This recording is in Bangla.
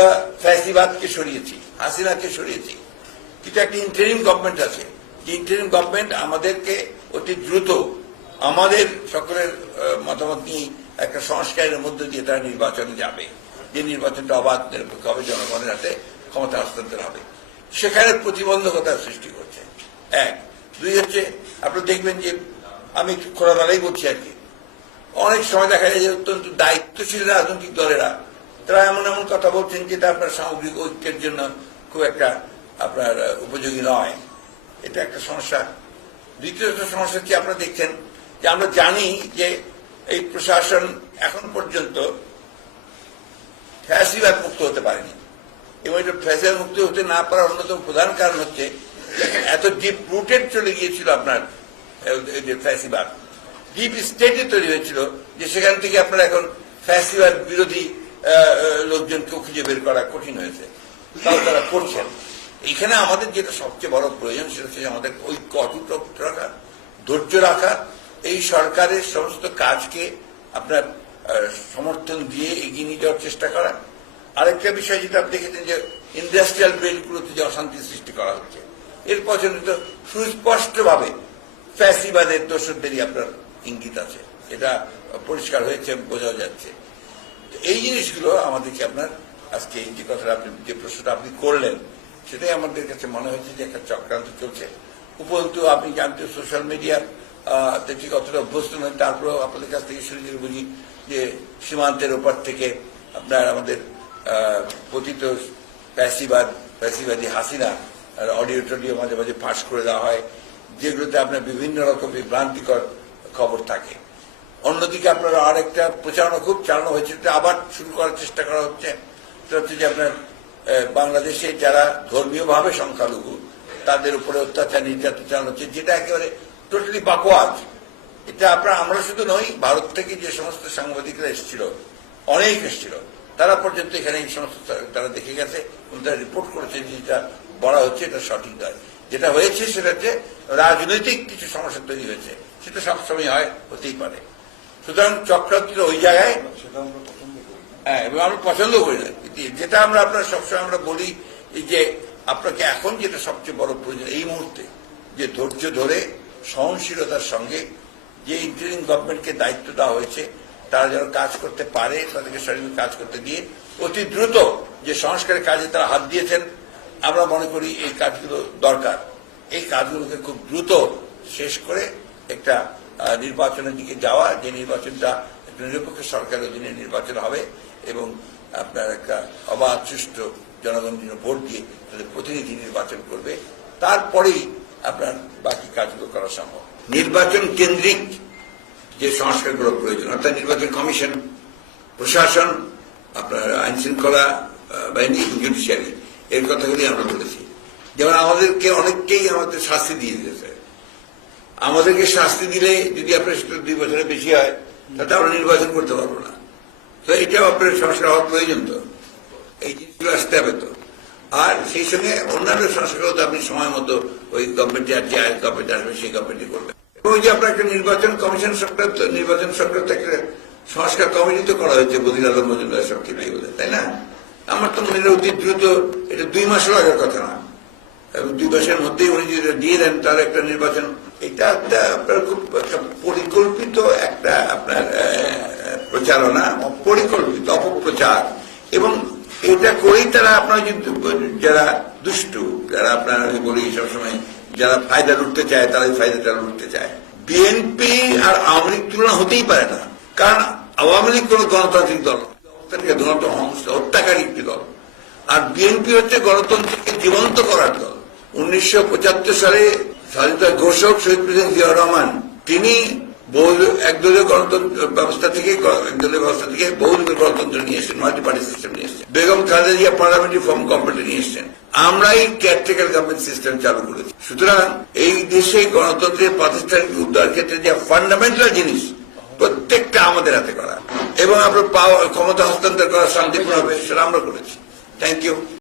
আমরা ফ্যাসিবাদকে সরিয়েছি, হাসিনাকে সরিয়েছি, কিন্তু একটা ইন্টারিম গভর্নমেন্ট আছে। যে ইন্টারিম গভর্নমেন্ট আমাদেরকে অতি দ্রুত আমাদের সকলের মতামত নিয়ে একটা সংস্কারের মধ্য দিয়ে তারা নির্বাচনে যাবে, যে নির্বাচনটা অবাধ নিরপেক্ষ হবে, জনগণের হাতে ক্ষমতা হস্তান্তর হবে। সেখানে প্রতিবন্ধকতার সৃষ্টি করছে। এক, দুই হচ্ছে আপনি দেখবেন যে আমি একটু খোলামেলাই বলছি আর কি, অনেক সময় দেখা যায় যে অত্যন্ত দায়িত্বশীল রাজনৈতিক দলেরা তারা এমন এমন কথা বলছেন যেটা আপনার সামগ্রিক ঐক্যের জন্য খুব একটা আপনার উপযোগী নয়। এটা একটা সমস্যা। দ্বিতীয়ত সমস্যা হচ্ছে আপনারা দেখছেন যে আমরা জানি যে এই প্রশাসন এখন পর্যন্ত ফ্যাসিবাদ মুক্ত হতে পারেনি, এবং এটা ফ্যাসিবাদ মুক্ত হতে না পারার অন্যতম প্রধান কারণ হচ্ছে এত ডিপ রুটেড চলে গিয়েছিল আপনার ফ্যাসিবাদ, ডিপ স্টেটে তৈরি হয়েছিল, যে সেখান থেকে আপনার এখন ফ্যাসিবাদ বিরোধী লোকজনকে খুঁজে বের করা কঠিন হয়েছে। তাও তারা করছেন। এখানে আমাদের যেটা সবচেয়ে বড় প্রয়োজন সেটা হচ্ছে আমাদের ঐক্য অটুট রাখা, ধৈর্য রাখা, এই সরকারের সমস্ত কাজকে আপনার সমর্থন দিয়ে এগিয়ে নিয়ে যাওয়ার চেষ্টা করা। আরেকটা বিষয় যেটা আপনি দেখেছেন যে ইন্ডাস্ট্রিয়াল বেল্টগুলোতে যে অশান্তি সৃষ্টি করা হচ্ছে, এর পছন্দ তো সুস্পষ্টভাবে ফ্যাসিবাদের দোষরদেরই আপনার ইঙ্গিত আছে, এটা পরিষ্কার হয়েছে, বোঝা যাচ্ছে। এই জিনিসগুলো আমাদেরকে আপনার আজকে এই যে কথাটা আপনি যে প্রশ্নটা আপনি করলেন সেটাই আমাদের কাছে মনে হয়েছে যে একটা চক্রান্ত চলছে। উপরন্তু আপনি জানতে সোশ্যাল মিডিয়া ঠিক অতটা অভ্যস্ত নয়, তারপরেও আপনাদের কাছ থেকে শুনে বুঝি যে সীমান্তের ওপার থেকে আপনার আমাদের পতিত ফ্যাসিবাদী হাসিনা অডিও টডিও মাঝে মাঝে ফাঁস করে দেওয়া হয়, যেগুলোতে আপনার বিভিন্ন রকম বিভ্রান্তিকর খবর থাকে। অন্যদিকে আপনার আরেকটা প্রচারণা খুব চালানো হয়েছে, আবার শুরু করার চেষ্টা করা হচ্ছে, সেটা হচ্ছে যে আপনার বাংলাদেশে যারা ধর্মীয়ভাবে সংখ্যালঘু তাদের উপরে অত্যাচার নির্যাতন চালানো হচ্ছে, যেটা একেবারে টোটালি বাকওয়াজ। এটা আমরা শুধু নই, ভারত থেকে যে সমস্ত সাংবাদিকরা এসেছিল, অনেক এসেছিল, তারা পর্যন্ত এখানে এই সমস্ত তারা দেখে গেছে এবং তারা রিপোর্ট করেছে যে যেটা বলা হচ্ছে এটা সঠিক নয়। যেটা হয়েছে সেটা হচ্ছে রাজনৈতিক কিছু সমস্যা তৈরি হয়েছে, সেটা সবসময় হয়, হতেই পারে। সুতরাং চক্রান্তের ওই জায়গায় এবং আমরা পছন্দ করি না। যেটা আমরা আপনার সবসময় আমরা বলি যে আপনাকে এখন যেটা সবচেয়ে বড় প্রয়োজন এই মুহূর্তে, যে ধৈর্য ধরে সহনশীলতার সঙ্গে যে ইন্টারিম গভর্নমেন্টকে দায়িত্ব দেওয়া হয়েছে তারা যেন কাজ করতে পারে, তাদেরকে সঠিক কাজ করতে দিয়ে অতি দ্রুত যে সংস্কারের কাজে তারা হাত দিয়েছেন, আমরা মনে করি এই কাজগুলো দরকার। এই কাজগুলোকে খুব দ্রুত শেষ করে একটা নির্বাচনের দিকে যাওয়া, যে নির্বাচনটা একটা নিরপেক্ষ সরকারের অধীনে নির্বাচন হবে এবং আপনার একটা অবাধ সুষ্ঠু জনগণ ভোট দিয়ে তাদের প্রতিনিধি নির্বাচন করবে, তারপরেই আপনার বাকি কাজগুলো করা সম্ভব। নির্বাচন কেন্দ্রিক যে সংস্কারগুলো প্রয়োজন, অর্থাৎ নির্বাচন কমিশন, প্রশাসন, আপনার আইন শৃঙ্খলা বাহিনী, জুডিশিয়ারি, এর কথাগুলি আমরা বলেছি। যেমন আমাদেরকে অনেককেই আমাদের শাস্তি দিয়ে দিয়েছে, আমাদেরকে শাস্তি দিলে যদি আপনার 2 বছরের বেশি হয় তাতে আমরা নির্বাচন করতে পারবো না। তো এটাও আপনার সংস্কার হওয়ার প্রয়োজন। তো এই জিনিসগুলো আসতে হবে। তো আর সেই সঙ্গে অন্যান্য সংস্কারও তো আপনি সময় মতো ওই গভর্নমেন্টে আর যে গভর্নমেন্ট আসবে সেই গভর্নমেন্টই করবে। এবং ওই যে আপনার একটা নির্বাচন কমিশন সংক্রান্ত নির্বাচন সংক্রান্ত একটা সংস্কার কমিটি তো করা হয়েছে, বদির আলম মজুমদার সবকে নেই বলে, তাই না? আমার তো মনে হয় অতি দ্রুত, এটা 2 মাসও আগের কথা না, এবং 2 মাসের মধ্যেই উনি যদি দিয়ে দেন তার একটা নির্বাচন, এটা একটা আপনার খুব একটা পরিকল্পিত একটা আপনার প্রচারণা, পরিকল্পিত অপপ্রচার। এবং এটা করেই তারা আপনার যারা দুষ্টু, যারা আপনার বলি সবসময় যারা ফায়দা লুটতে চায়, তারা এই ফায়দাটা লুটতে চায়। বিএনপি আর আওয়ামী লীগ তুলনা হতেই পারে না, কারণ আওয়ামী লীগ কোন গণতান্ত্রিক দল, হত্যাকারী একটি দল, আর বিএনপি হচ্ছে গণতন্ত্রকে জীবন্ত করার দল। 1975 সালে স্বাধীনতা ঘোষক শহীদ প্রেসিডেন্ট জিয়াউর রহমান, তিনি একদলীয় গণতন্ত্র ব্যবস্থা থেকে বহুদলীয় গণতন্ত্র নিয়ে এসেছেন, মাল্টি পার্টি সিস্টেম নিয়ে এসেছেন। Begum Khaleda Zia parliamentary form government নিয়ে এসেছেন। আমরাই কেয়ারটেকার গভর্নমেন্ট সিস্টেম চালু করেছি। সুতরাং এই দেশে গণতন্ত্রের প্রাতিষ্ঠানিক উদ্ধার ক্ষেত্রে যে ফান্ডামেন্টাল জিনিস প্রত্যেকটা আমাদের হাতে করা, এবং আমরা ক্ষমতা হস্তান্তর করা শান্তিপূর্ণভাবে, সেটা আমরা করেছি। Thank you.